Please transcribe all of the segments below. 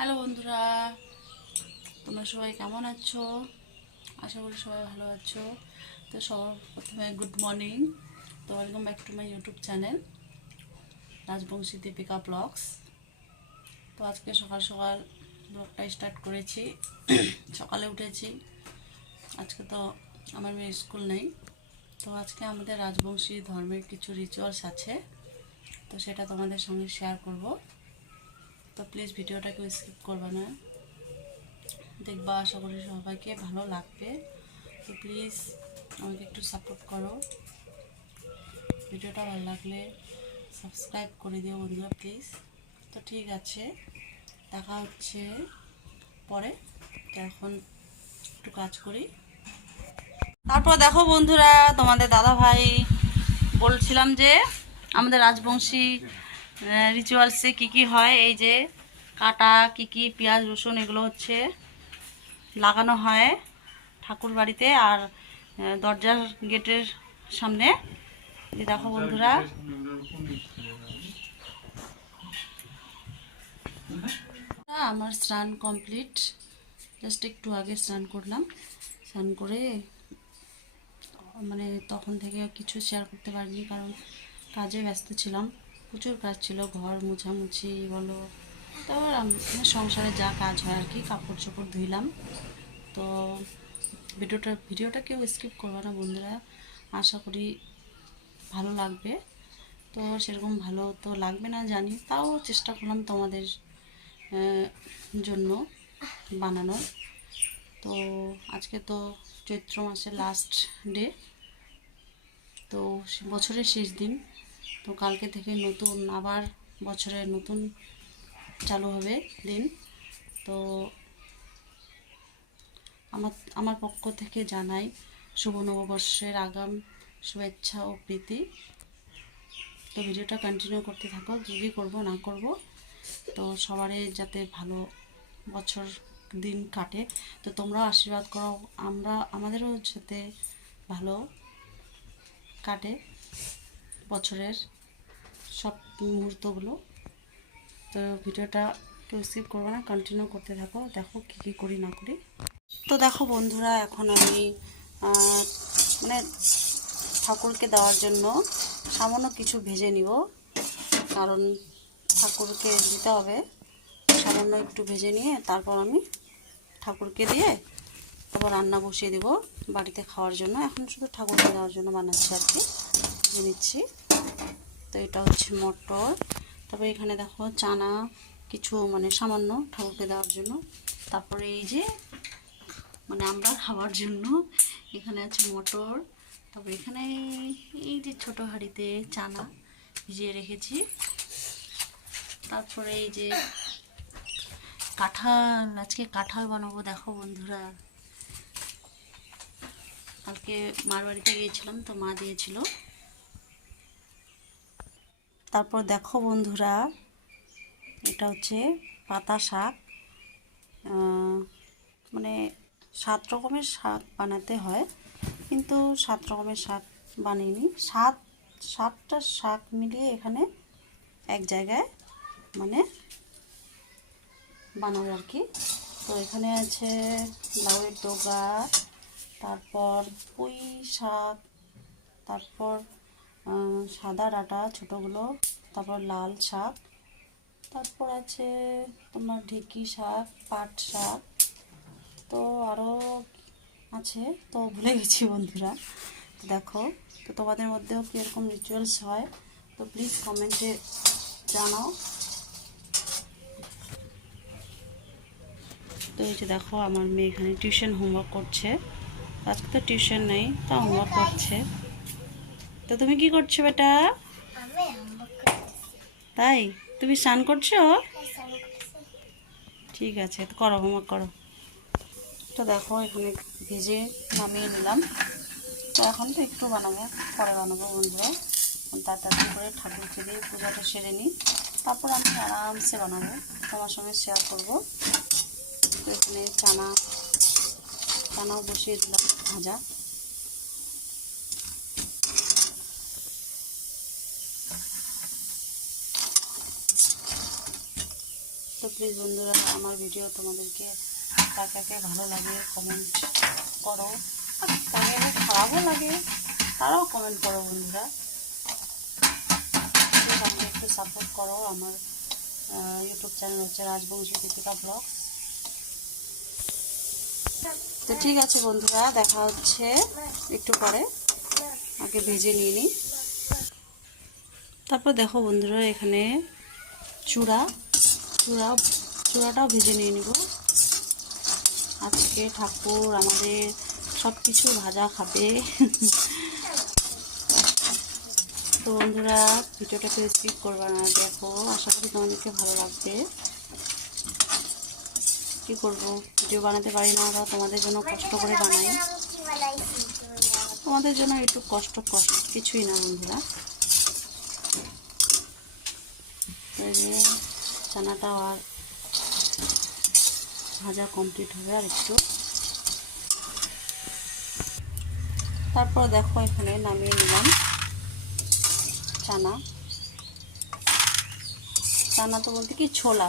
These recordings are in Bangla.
হ্যালো বন্ধুরা, তোমরা সবাই কেমন আছো? আশা করি সবাই ভালো আছো। তো সবার প্রথমে গুড মর্নিং। তো welcome back to my YouTube channel Rajbongshi Deepika blogs. তো আজকে সকাল সকাল ব্লগটা স্টার্ট করেছি। সকালে উঠেছি, আজকে তো আমার মেয়ে স্কুল নেই। তো আজকে আমাদের রাজবংশী ধর্মের কিছু রিচুয়ালস আছে, তো সেটা তোমাদের সঙ্গে শেয়ার করব। তো প্লিজ ভিডিওটাকে স্কিপ করবে না, দেখবা। আশা করি সবাইকে ভালো লাগবে। তো প্লিজ আমাকে একটু সাপোর্ট করো। ভিডিওটা ভালো লাগলে সাবস্ক্রাইব করে দিও বন্ধুরা, প্লিজ। তো ঠিক আছে, দেখা হচ্ছে পরে। তো এখন একটু কাজ করি। তারপর দেখো বন্ধুরা, তোমাদের দাদা ভাই বলছিলাম যে আমাদের রাজবংশী রিচুয়ালসে কি কি হয়, এই যে কাটা কি কি পেঁয়াজ রসুন এগুলো হচ্ছে লাগানো হয় ঠাকুর বাড়িতে আর দরজার গেটের সামনে। এই দেখো বন্ধুরা, আমার স্নান কমপ্লিট। জাস্ট একটু আগে স্নান করলাম। স্নান করে মানে তখন থেকে কিছু শেয়ার করতে পারিনি, কারণ কাজে ব্যস্ত ছিলাম। প্রচুর কাজ ছিল, ঘর মোছামুছি বলো, তারপর সংসারে যা কাজ হয় আর কি, কাপড় চোপড় ধুইলাম। তো ভিডিওটা কেউ স্কিপ করবে না বন্ধুরা, আশা করি ভালো লাগবে। তো সেরকম ভালো তো লাগবে না জানি, তাও চেষ্টা করলাম তোমাদের জন্য বানানোর। তো আজকে তো চৈত্র মাসের লাস্ট ডে, তো বছরের শেষ দিন। তো কালকে থেকে নতুন আবার বছরের নতুন চালু হবে দিন। তো আমার আমার পক্ষ থেকে জানাই শুভ নববর্ষের আগাম শুভেচ্ছা ও প্রীতি। তো ভিডিওটা কন্টিনিউ করতে থাকো, কী কী করবো না করব, তো সবারই যাতে ভালো বছর দিন কাটে। তো তোমরাও আশীর্বাদ করো, আমাদেরও যাতে ভালো কাটে বছরের সব মুহূর্তগুলো। তো ভিডিওটা কেউ স্কিপ করবে না, কন্টিনিউ করতে থাকো, দেখো কী কী করি না করি। তো দেখো বন্ধুরা, এখন আমি মানে ঠাকুরকে দেওয়ার জন্য সামান্য কিছু ভেজে নিব, কারণ ঠাকুরকে দিতে হবে। সামান্য একটু ভেজে নিয়ে তারপর আমি ঠাকুরকে দিয়ে তারপর রান্না বসিয়ে দেব বাড়িতে খাওয়ার জন্য। এখন শুধু ঠাকুরকে দেওয়ার জন্য বানাচ্ছি আর কি, ভেজে নিচ্ছি। তো এটা হচ্ছে মটর, তবে এখানে দেখো চানা কিছু মানে সামান্য ঠাকুরকে দেওয়ার জন্য। তারপরে এই যে মানে আমরা খাওয়ার জন্য এখানে আছে মটর। তবে এখানে এই যে ছোটো হাঁড়িতে চানা ভিজিয়ে রেখেছি। তারপরে এই যে কাঁঠাল, আজকে কাঁঠাল বানাবো। দেখো বন্ধুরা, কালকে মার বাড়িতে গিয়েছিলাম, তো মা দিয়েছিল। তারপর দেখো বন্ধুরা, এটা হচ্ছে পাতা শাক। মানে 7 রকমের শাক বানাতে হয়, কিন্তু 7 রকমের শাক বানিয়েনি, 7টা শাক মিলিয়ে এখানে এক জায়গায় মানে বানাবো আর কি। তো এখানে আছে লাউয়ের ডগা, তারপর পুঁই শাক, তারপর সাদা ডাঁটা ছোটোগুলো, তারপর লাল শাক, তারপর আছে তোমার ঢেঁকি শাক, পাট শাক, তো আরও আছে, তো ভুলে গেছি বন্ধুরা। দেখো, তো তোমাদের মধ্যেও কীরকম রিচুয়ালস হয় তো প্লিজ কমেন্টে জানাও। তো এই যে দেখো, আমার মেয়ে এখানে টিউশন হোমওয়ার্ক করছে। আজকে তো টিউশন নেই, তা হোমওয়ার্ক করছে। তো তুমি কি করছো বেটা? তাই তুমি স্নান করছো? ঠিক আছে, তো করো, হোমওয়ার্ক করো। তো দেখো এখানে ভেজে নামিয়ে নিলাম। তো এখন তো একটু বানাবো, পরে বানাবো বন্ধুরা। তাড়াতাড়ি করে ঠাকুরকে দিয়ে পূজাটা সেরে নিই, তারপর আমি আরামসে বানাবো, তোমার সঙ্গে শেয়ার করবো। তো এখানে চানাও বসিয়ে দিলাম ভাজা। তো প্লিজ বন্ধুরা, আমার ভিডিও তোমাদেরকে কাকে ভালো লাগে কমেন্ট করো, আর কাকে খারাপও লাগে তারাও কমেন্ট করো বন্ধুরা। প্লিজ আমাকে একটু সাপোর্ট করো। আমার ইউটিউব চ্যানেল হচ্ছে রাজবংশী দীপিকা ব্লগস। তো ঠিক আছে বন্ধুরা, দেখা হচ্ছে একটু পরে। আগে ভেজে নিয়ে নিই। তারপর দেখো বন্ধুরা, এখানে চূড়াটাও ভেজে নিয়ে নিব। আজকে ঠাকুর আমাদের সব কিছু ভাজা খাবে। তো বন্ধুরা, ভিডিওটাকে স্কিপ করবে না, দেখো। আশা করি তোমাদেরকে ভালো লাগবে। কি করব, ভিডিও বানাতে পারি না, ওরা তোমাদের জন্য কষ্ট করে বানাই। তোমাদের জন্য একটু কষ্ট কিছুই না বন্ধুরা। চানাটা আর ভাজা কমপ্লিট হবে আর একটু। তারপর দেখো এখানে নামিয়ে নিলাম চানা তো বলতে কি ছোলা,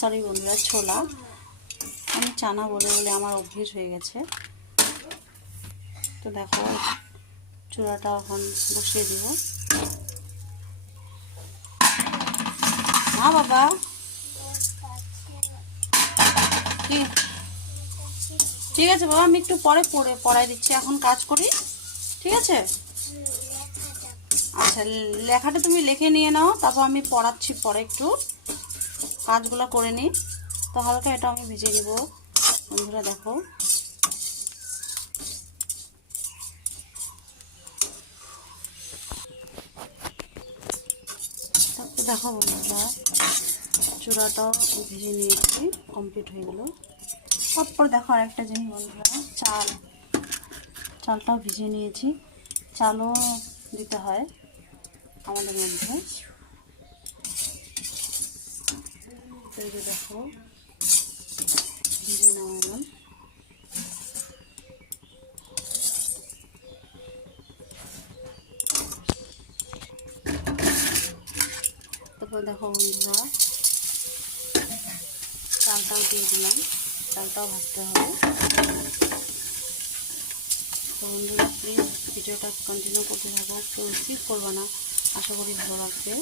সরি বন্ধুরা, ছোলা। আমি চানা বলে বলে আমার অভ্যেস হয়ে গেছে। তো দেখো চূড়াটা এখন বসিয়ে দিব। না বাবা, ঠিক আছে বাবা, আমি একটু পরে পড়াই দিচ্ছি, এখন কাজ করি, ঠিক আছে? আচ্ছা, লেখাটা তুমি লিখে নিয়ে নাও, তারপর আমি পড়াচ্ছি পরে, একটু কাজগুলো করে নিই। তো হালকা এটা আমি ভেজে নিব বন্ধুরা। দেখো তারপর দেখো বন্ধুরা, চূড়াটাও ভেজে নিয়েছি, কমপ্লিট হয়ে গেল। তারপর দেখো আরেকটা জিনিস বন্ধুরা, চালটাও ভিজিয়ে নিয়েছি। চালও দিতে হয় আমাদের মধ্যে। এই যে দেখো ভিজিয়ে নেওয়া হল। তারপর দেখো বন্ধুরা, চালটাও দিয়ে দিলাম, চালটাও ভাজতে হবে। তো বন্ধুরা, প্লিজ ভিডিওটা কন্টিনিউ করতে থাকো, কেউ স্কিপ করবে না, আশা করি ভালো লাগবে।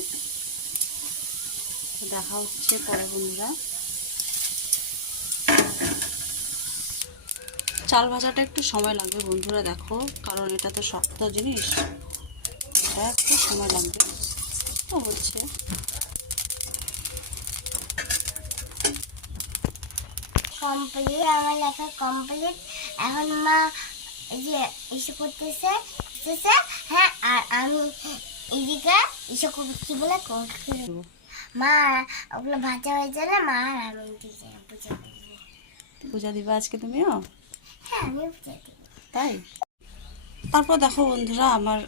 দেখা হচ্ছে পরে বন্ধুরা। চাল ভাজাটা একটু সময় লাগবে বন্ধুরা, দেখো, কারণ এটা তো শক্ত জিনিস, এটা একটু সময় লাগবে। তো হচ্ছে কমপ্লিট, আমার লেখা কমপ্লিট। এখন মা এই যে ইসে করতেছে, হ্যাঁ, আর আমি এদিকে ইসে করছি বলে করছি। মা ওগুলো ভাজা হয়ে যাবে, মা আর আমি পূজা দিবা আজকে তুমিও? হ্যাঁ, আমিও পূজা দিব। তাই? তারপর দেখো বন্ধুরা, আমার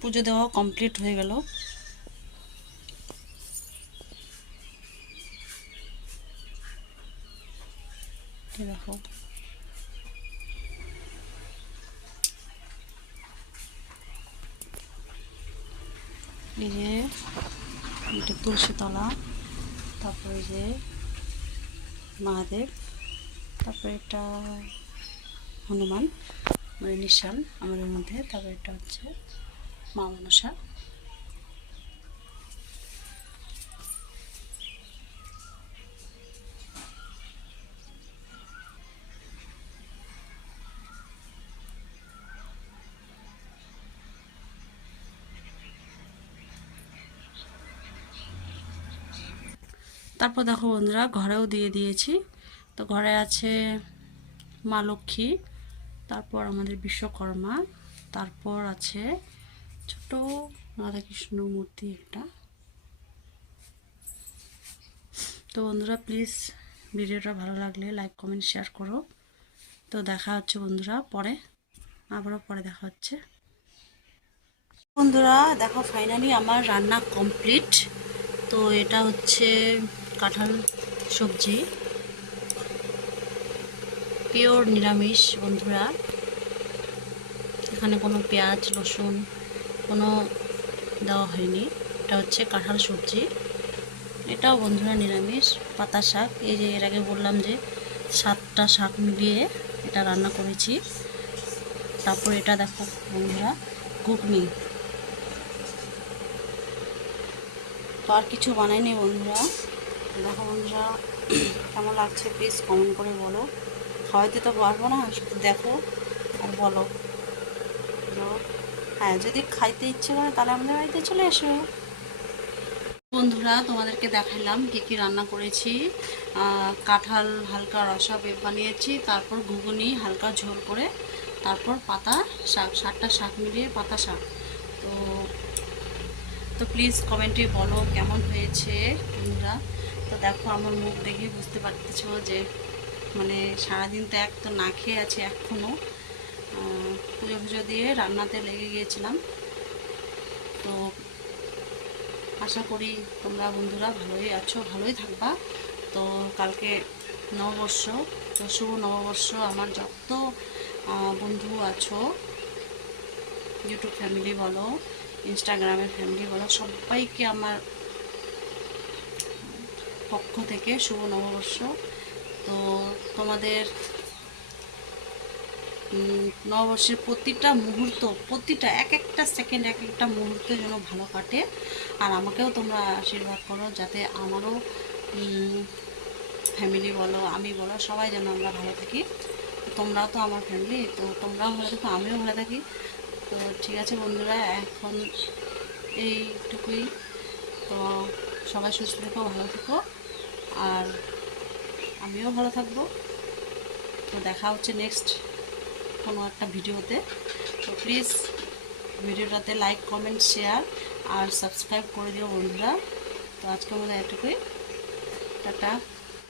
পুজো দেওয়া কমপ্লিট হয়ে গেল। দেখো এই যে এটা তুলসী তলা, তারপরে যে মহাদেব, তারপরে এটা হনুমান মানে নিশান আমাদের মধ্যে, তারপরে এটা হচ্ছে মা মনসা। তারপর দেখো বন্ধুরা, ঘরেও দিয়ে দিয়েছি। তো ঘরে আছে মা লক্ষ্মী, তারপর আমাদের বিশ্বকর্মা, তারপর আছে ছোট রাধাকৃষ্ণ মূর্তি একটা। তো বন্ধুরা, প্লিজ ভিডিওটা ভালো লাগলে লাইক কমেন্ট শেয়ার করো। তো দেখা হচ্ছে বন্ধুরা পরে, আবারও পরে দেখা হচ্ছে বন্ধুরা। দেখো ফাইনালি আমার রান্না কমপ্লিট। তো এটা হচ্ছে কাঁঠাল সবজি, পিওর নিরামিষ বন্ধুরা। এখানে কোনো পেঁয়াজ রসুন কোনো দেওয়া হয়নি। এটা হচ্ছে কাঁঠাল সবজি, এটাও বন্ধুরা নিরামিষ। পাতা শাক। এই যে এর আগে বললাম যে 7টা শাক মিলিয়ে এটা রান্না করেছি। তারপর এটা দেখো বন্ধুরা ঘুগনি। তো আর কিছু বানাইনি বন্ধুরা। দেখো বন্ধুরা কেমন লাগছে প্লিজ কমেন্ট করে বলো। খাওয়াইতে তো পারবো না, শুধু দেখো আর বলো। তো হ্যাঁ, যদি খাইতে ইচ্ছে করে তাহলে আমাদের বাড়িতে চলে এসো। বন্ধুরা তোমাদেরকে দেখালাম কী কী রান্না করেছি। কাঁঠাল হালকা রসা বানিয়েছি, তারপর ঘুগনি হালকা ঝোল করে, তারপর পাতা শাক, 7টা শাক মিলিয়ে পাতা শাক। তো তো প্লিজ কমেন্টে বলো কেমন হয়েছে বন্ধুরা। তো দেখো আমার মুখ দেখে বুঝতে পারতেছো যে মানে সারাদিন তো এক তো না খেয়ে আছে এখনও। পুজো পুজো দিয়ে রান্নাতে লেগে গিয়েছিলাম। তো আশা করি তোমরা বন্ধুরা ভালোই আছো, ভালোই থাকবা। তো কালকে নববর্ষ, তো শুভ নববর্ষ। আমার যত বন্ধু আছো, ইউটিউব ফ্যামিলি বলো, ইনস্টাগ্রামের ফ্যামিলি বলো, সবাইকে আমার পক্ষ থেকে শুভ নববর্ষ। তো তোমাদের নববর্ষের প্রতিটা মুহূর্ত, প্রতিটা এক একটা সেকেন্ড, এক একটা মুহূর্ত যেন ভালো কাটে। আর আমাকেও তোমরা আশীর্বাদ করো যাতে আমারও ফ্যামিলি বলো, আমি বলো, সবাই যেন আমরা ভালো থাকি। তোমরাও তো আমার ফ্যামিলি, তো তোমরাও ভালো থাকো, আমিও ভালো থাকি। তো ঠিক আছে বন্ধুরা, এখন এইটুকুই। তো সবাই সুস্থ থেকো, ভালো থেকো, আর আমিও ভালো থাকবো। তো দেখা হচ্ছে নেক্সট কোনো একটা ভিডিওতে। তো প্লিজ ভিডিওটাতে লাইক কমেন্ট শেয়ার আর সাবস্ক্রাইব করে দিও বন্ধুরা। তো আজকে আমাদের এটুকুই, টাটা।